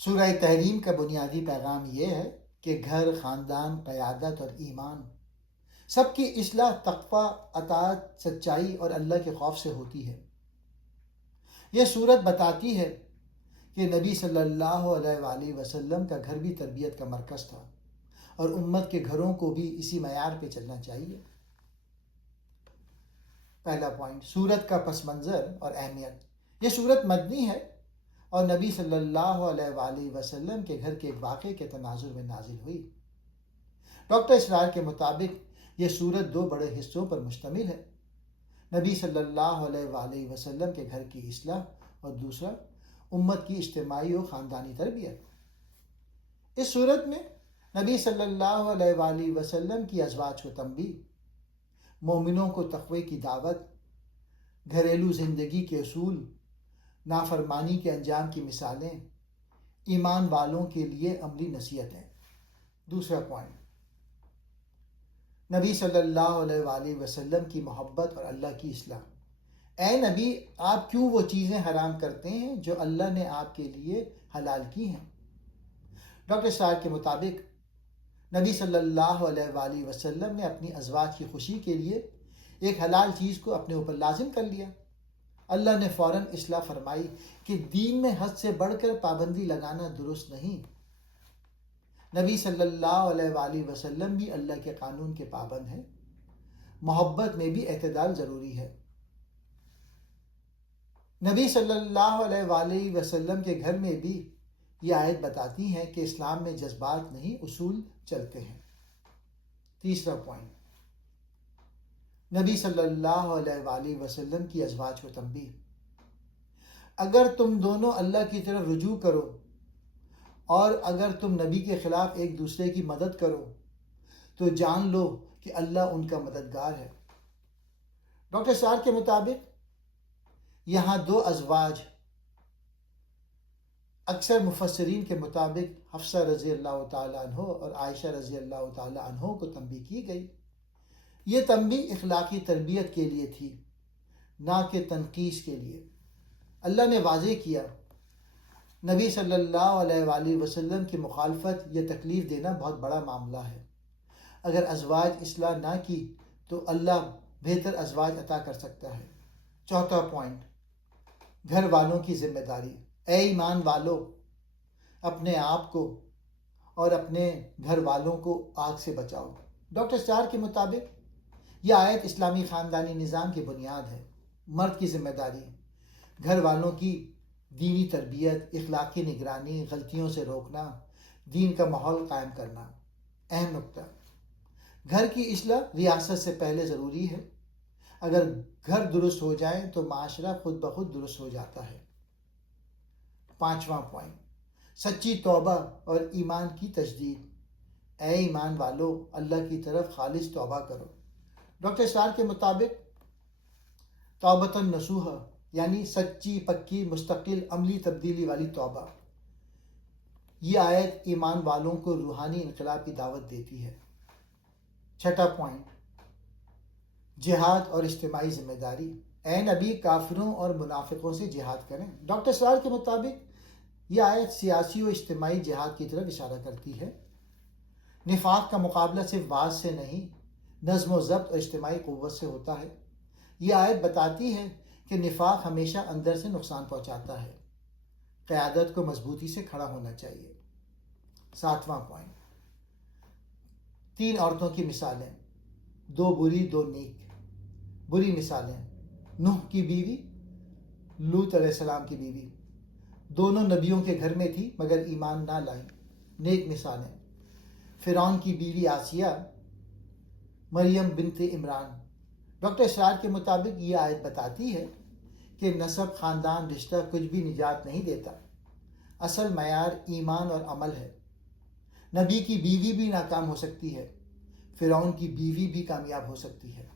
سورہ تحریم کا بنیادی پیغام یہ ہے کہ گھر، خاندان، قیادت اور ایمان سب کی اصلاح تقوی، اطاعت، سچائی اور اللہ کے خوف سے ہوتی ہے۔ یہ صورت بتاتی ہے کہ نبی صلی اللہ علیہ وآلہ وسلم کا گھر بھی تربیت کا مرکز تھا اور امت کے گھروں کو بھی اسی معیار پہ چلنا چاہیے۔ پہلا پوائنٹ، صورت کا پس منظر اور اہمیت۔ یہ صورت مدنی ہے اور نبی صلی اللہ علیہ وآلہ وسلم کے گھر کے ایک واقعے کے تناظر میں نازل ہوئی۔ ڈاکٹر اسرار کے مطابق یہ صورت دو بڑے حصوں پر مشتمل ہے: نبی صلی اللہ علیہ وآلہ وسلم کے گھر کی اصلاح اور دوسرا امت کی اجتماعی و خاندانی تربیت۔ اس صورت میں نبی صلی اللہ علیہ وآلہ وسلم کی ازواج کو تنبیہ، مومنوں کو تقوی کی دعوت، گھریلو زندگی کے اصول، نافرمانی کے انجام کی مثالیں، ایمان والوں کے لیے عملی نصیحتیں۔ دوسرا پوائنٹ، نبی صلی اللہ علیہ وآلہ وسلم کی محبت اور اللہ کی اصلاح۔ اے نبی، آپ کیوں وہ چیزیں حرام کرتے ہیں جو اللہ نے آپ کے لیے حلال کی ہیں؟ ڈاکٹر اسرار کے مطابق نبی صلی اللہ علیہ وآلہ وسلم نے اپنی ازواج کی خوشی کے لیے ایک حلال چیز کو اپنے اوپر لازم کر لیا۔ اللہ نے فوراً اصلاح فرمائی کہ دین میں حد سے بڑھ کر پابندی لگانا درست نہیں۔ نبی صلی اللہ علیہ وآلہ وسلم بھی اللہ کے قانون کے پابند ہیں۔ محبت میں بھی اعتدال ضروری ہے۔ نبی صلی اللہ علیہ وآلہ وسلم کے گھر میں بھی یہ آیت بتاتی ہے کہ اسلام میں جذبات نہیں، اصول چلتے ہیں۔ تیسرا پوائنٹ، نبی صلی اللہ علیہ وآلہ وسلم کی ازواج کو تنبیہ۔ اگر تم دونوں اللہ کی طرف رجوع کرو اور اگر تم نبی کے خلاف ایک دوسرے کی مدد کرو تو جان لو کہ اللہ ان کا مددگار ہے۔ ڈاکٹر اسرار کے مطابق یہاں دو ازواج، اکثر مفسرین کے مطابق حفصہ رضی اللہ تعالیٰ عنہ اور عائشہ رضی اللہ تعالیٰ عنہ کو تنبیہ کی گئی۔ یہ تنبیہ اخلاقی تربیت کے لیے تھی، نہ کہ تنقیص کے لیے۔ اللہ نے واضح کیا، نبی صلی اللہ علیہ وآلہ وسلم کی مخالفت یا تکلیف دینا بہت بڑا معاملہ ہے۔ اگر ازواج اصلاح نہ کی تو اللہ بہتر ازواج عطا کر سکتا ہے۔ چوتھا پوائنٹ، گھر والوں کی ذمہ داری۔ اے ایمان والو، اپنے آپ کو اور اپنے گھر والوں کو آگ سے بچاؤ۔ ڈاکٹر اسرار کے مطابق یہ آیت اسلامی خاندانی نظام کی بنیاد ہے۔ مرد کی ذمہ داری، گھر والوں کی دینی تربیت، اخلاقی نگرانی، غلطیوں سے روکنا، دین کا ماحول قائم کرنا۔ اہم نکتہ، گھر کی اصلاح ریاست سے پہلے ضروری ہے۔ اگر گھر درست ہو جائیں تو معاشرہ خود بخود درست ہو جاتا ہے۔ پانچواں پوائنٹ، سچی توبہ اور ایمان کی تجدید۔ اے ایمان والو، اللہ کی طرف خالص توبہ کرو۔ ڈاکٹر اسرار کے مطابق توبۃ نصوحہ یعنی سچی، پکی، مستقل، عملی تبدیلی والی توبہ۔ یہ آیت ایمان والوں کو روحانی انقلاب کی دعوت دیتی ہے۔ چھٹا پوائنٹ، جہاد اور اجتماعی ذمہ داری۔ اے نبی، کافروں اور منافقوں سے جہاد کریں۔ ڈاکٹر اسرار کے مطابق یہ آیت سیاسی و اجتماعی جہاد کی طرف اشارہ کرتی ہے۔ نفاق کا مقابلہ صرف واعظ سے نہیں، نظم و ضبط اور اجتماعی قوت سے ہوتا ہے۔ یہ آیت بتاتی ہے کہ نفاق ہمیشہ اندر سے نقصان پہنچاتا ہے۔ قیادت کو مضبوطی سے کھڑا ہونا چاہیے۔ ساتواں پوائنٹ، 3 عورتوں کی مثالیں، 2 بری 2 نیک۔ بری مثالیں، نوح کی بیوی، لوط علیہ السلام کی بیوی، دونوں نبیوں کے گھر میں تھی مگر ایمان نہ لائیں۔ نیک مثالیں، فرعون کی بیوی آسیہ، مریم بنت عمران۔ ڈاکٹر اسرار کے مطابق یہ آیت بتاتی ہے کہ نسب، خاندان، رشتہ کچھ بھی نجات نہیں دیتا۔ اصل معیار ایمان اور عمل ہے۔ نبی کی بیوی بھی ناکام ہو سکتی ہے، فرعون کی بیوی بھی کامیاب ہو سکتی ہے۔